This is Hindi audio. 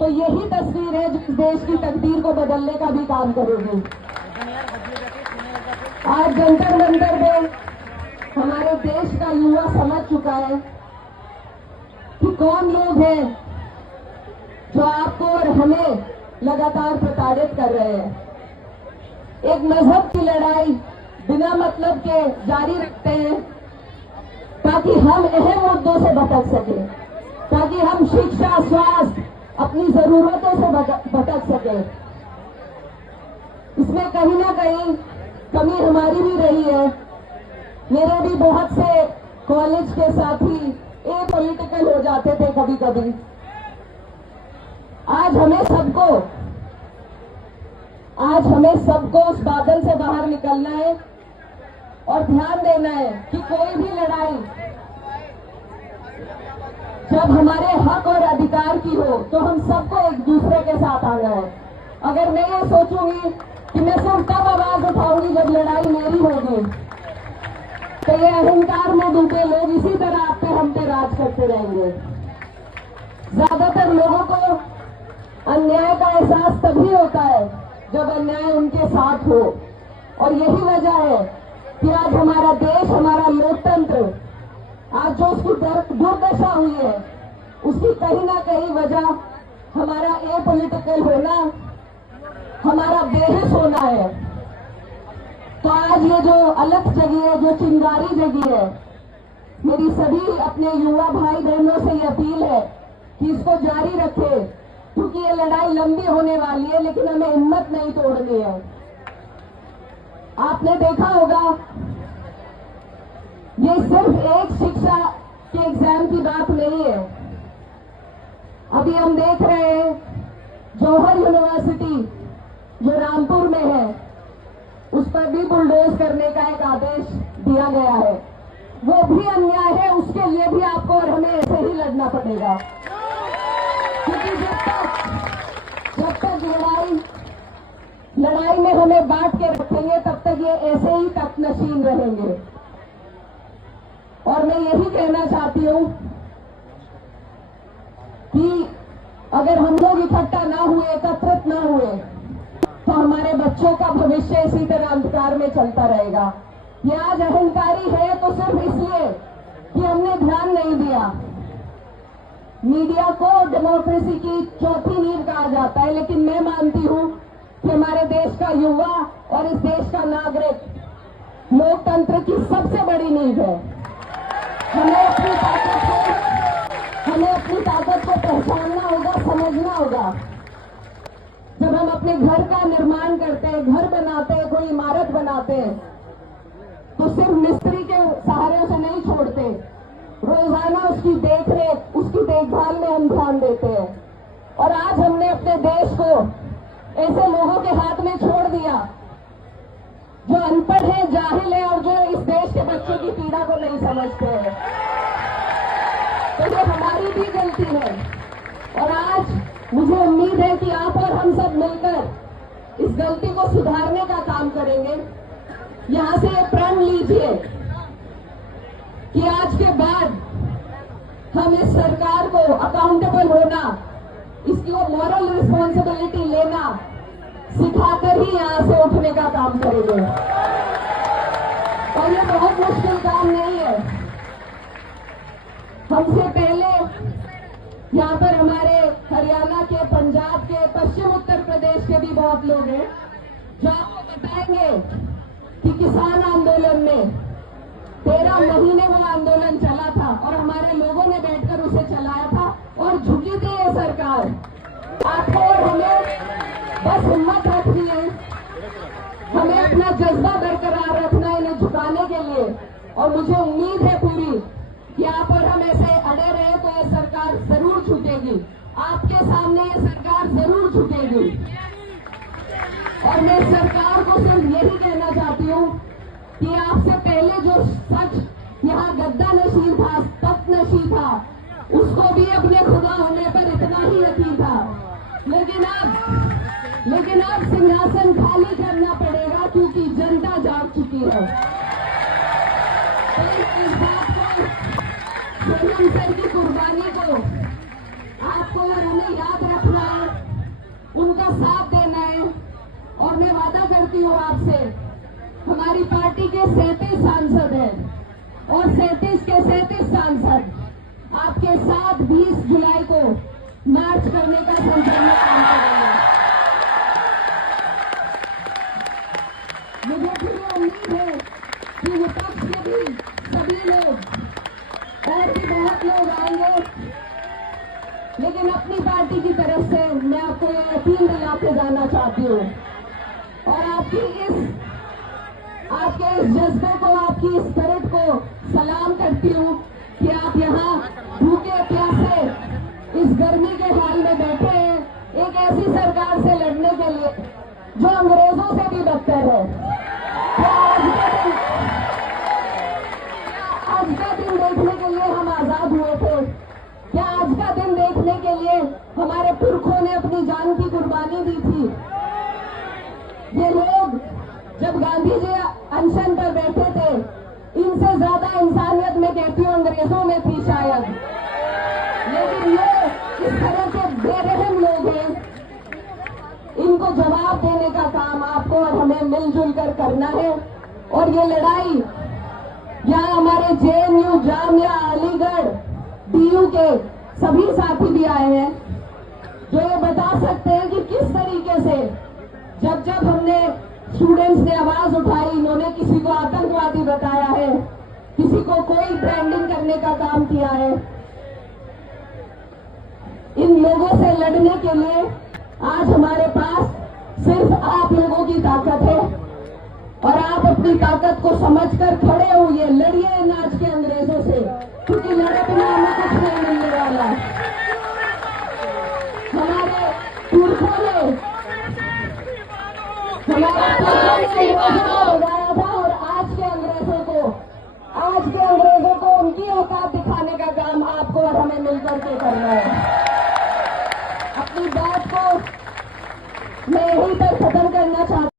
तो यही तस्वीर है जो देश की तकदीर को बदलने का भी काम करेगी। आज जंतर मंतर में हमारे देश का युवा समझ चुका है कि कौन लोग हैं जो आपको और हमें लगातार प्रताड़ित कर रहे हैं। एक मजहब की लड़ाई बिना मतलब के जारी रखते हैं ताकि हम अहम मुद्दों से भटक सके, ताकि हम शिक्षा, स्वास्थ्य, अपनी जरूरतों से भटक सके। इसमें कहीं ना कहीं कमी हमारी भी रही है। मेरे भी बहुत से कॉलेज के साथी एपॉलिटिकल हो जाते थे कभी कभी। आज हमें सबको उस बादल से बाहर निकलना है और ध्यान देना है कि कोई भी लड़ाई जब हमारे हक और अधिकार की हो तो हम सबको एक दूसरे के साथ आना है। अगर मैं ये सोचूंगी कि मैं सिर्फ तब आवाज उठाऊंगी जब लड़ाई मेरी होगी, तो ये अहंकार में डूबे लोग इसी तरह आप पे हम पे राज करते रहेंगे। ज्यादातर लोगों को अन्याय का एहसास तभी होता है जब अन्याय उनके साथ हो, और यही वजह है कि आज हमारा देश, हमारा लोकतंत्र, आज जो उसकी दुर्दशा हुई है, उसकी कहीं ना कहीं वजह हमारा एपॉलिटिकल होना, हमारा बेहिस होना है। तो आज ये जो अलख जगी है, जो चिंगारी जगी है, मेरी सभी अपने युवा भाई बहनों से ये अपील है कि इसको जारी रखे, क्योंकि ये लड़ाई लंबी होने वाली है, लेकिन हमें हिम्मत नहीं तोड़नी है। आपने देखा होगा, ये सिर्फ एक शिक्षा के एग्जाम की बात नहीं है। अभी हम देख रहे हैं जौहर यूनिवर्सिटी जो रामपुर में है, उस पर भी बुलडोज करने का एक आदेश दिया गया है। वो भी अन्याय है, उसके लिए भी आपको और हमें ऐसे ही लड़ना पड़ेगा, क्योंकि जब तक लड़ाई में हमें बांट के रखेंगे तब तक ये ऐसे ही तकनशीन रहेंगे। और मैं यही कहना चाहती हूं कि अगर हम लोग इकट्ठा ना हुए, एकत्रित ना हुए, तो हमारे बच्चों का भविष्य इसी तरह अंधकार में चलता रहेगा। ये आज अहंकारी है तो सिर्फ इसलिए कि हमने ध्यान नहीं दिया। मीडिया को डेमोक्रेसी की चौथी नींव कहा जाता है, लेकिन मैं मानती हूं कि हमारे देश का युवा और इस देश का नागरिक लोकतंत्र की सबसे बड़ी नींव है। हमें अपनी ताकत को पहचानना होगा, समझना होगा। जब हम अपने घर का निर्माण करते हैं, घर बनाते हैं, कोई इमारत बनाते हैं, तो सिर्फ मिस्त्री के सहारे उसे नहीं छोड़ते, रोजाना उसकी देखरेख, उसकी देखभाल में हम ध्यान देते हैं। और आज हमने अपने देश को ऐसे लोगों के हाथ में छोड़ दिया जो अनपढ़ है, जाहिल है और जो इस देश के बच्चों की पीड़ा को नहीं समझते हैं। तो ये हमारी भी गलती है, और आज मुझे उम्मीद है कि आप और हम सब मिलकर इस गलती को सुधारने का काम करेंगे। यहां से ये प्रण लीजिए कि आज के बाद हम इस सरकार को अकाउंटेबल होना, इसकी मॉरल रिस्पॉन्सिबिलिटी लेना सिखाकर ही यहां से उठने का काम करेंगे। और ये बहुत मुश्किल काम नहीं है। हमसे पहले यहाँ पर हमारे हरियाणा के, पंजाब के, पश्चिम उत्तर प्रदेश के भी बहुत लोग हैं जो आपको बताएंगे कि किसान आंदोलन में 13 महीने वो आंदोलन चला था और हमारे लोगों ने बैठकर उसे चलाया था, और झुकी थी ये सरकार। आपको और हमें बस हिम्मत रखनी है, हमें अपना जज्बा बरकरार रखना है इन्हें झुकाने के लिए। और मुझे उम्मीद है पूरी कि आप और हम ऐसे अड़े रहे तो ये सरकार जरूर झुकेगी। आपके सामने ये सरकार जरूर झुकेगी। और मैं सरकार को सिर्फ यही कहना चाहती हूँ कि आपसे पहले जो सच यहाँ गद्दा नशीं था, तख्त नशीं था, उसको भी अपने खुदा होने पर इतना ही यकीन था। लेकिन अब सिंहासन खाली करना पड़ेगा, क्योंकि जनता जाग चुकी है। तो इस बात को, सोनम सर की कुर्बानी को आपको और हमें याद रखना है। साथ देना है। और मैं वादा करती हूँ आपसे, हमारी पार्टी के 37 सांसद हैं और 37 के 37 सांसद आपके साथ 20 जुलाई को मार्च करने का संकल्प काम करेंगे। मुझे पूरी उम्मीद है कि विपक्ष के भी सभी लोग और भी बहुत लोग आएंगे, लेकिन अपनी पार्टी की तरफ से मैं आपको ये यकीन दिलाते जाना चाहती हूँ और आपके इस जज्बे को, आपकी इस स्पिरिट को सलाम करती हूँ कि आप यहाँ भूखे प्यासे इस गर्मी के हाल में बैठे हैं एक ऐसी सरकार से लड़ने के लिए जो अंग्रेजों से भी बदतर है। आज का दिन देखने के लिए हम आजाद हुए थे? क्या आज का दिन देखने के लिए हमारे पुरखों ने अपनी जान की कुर्बानी दी थी? ये लोग जब गांधी जी अनशन पर बैठे थे, इनसे ज्यादा इंसानियत में कहती हूँ अंग्रेजों में थी शायद, लेकिन ये इस तरह के बेरहम लोग हैं। इनको जवाब देने का काम आपको और हमें मिलजुल कर करना है। और ये लड़ाई यहाँ हमारे JNU, जामिया, अलीगढ़, DU के सभी साथी भी आए हैं जो ये बता सकते हैं कि किस तरीके से जब हमने स्टूडेंट्स ने आवाज उठाई, इन्होंने किसी को आतंकवादी बताया है, किसी को कोई ब्रांडिंग करने का काम किया है। इन लोगों से लड़ने के लिए आज हमारे पास सिर्फ आप लोगों की ताकत है और आप अपनी ताकत को समझकर खड़े होइए, लड़िए इन आज के अंग्रेजों से, क्योंकि लड़े बिना हमें कुछ नहीं मिलने वाला। हमारे पुरखों ने लगाया था और आज के अंग्रेजों को उनकी औकात दिखाने का काम आपको और हमें मिलकर के करना है। अपनी बात को मैं यहीं पर खत्म करना चाहती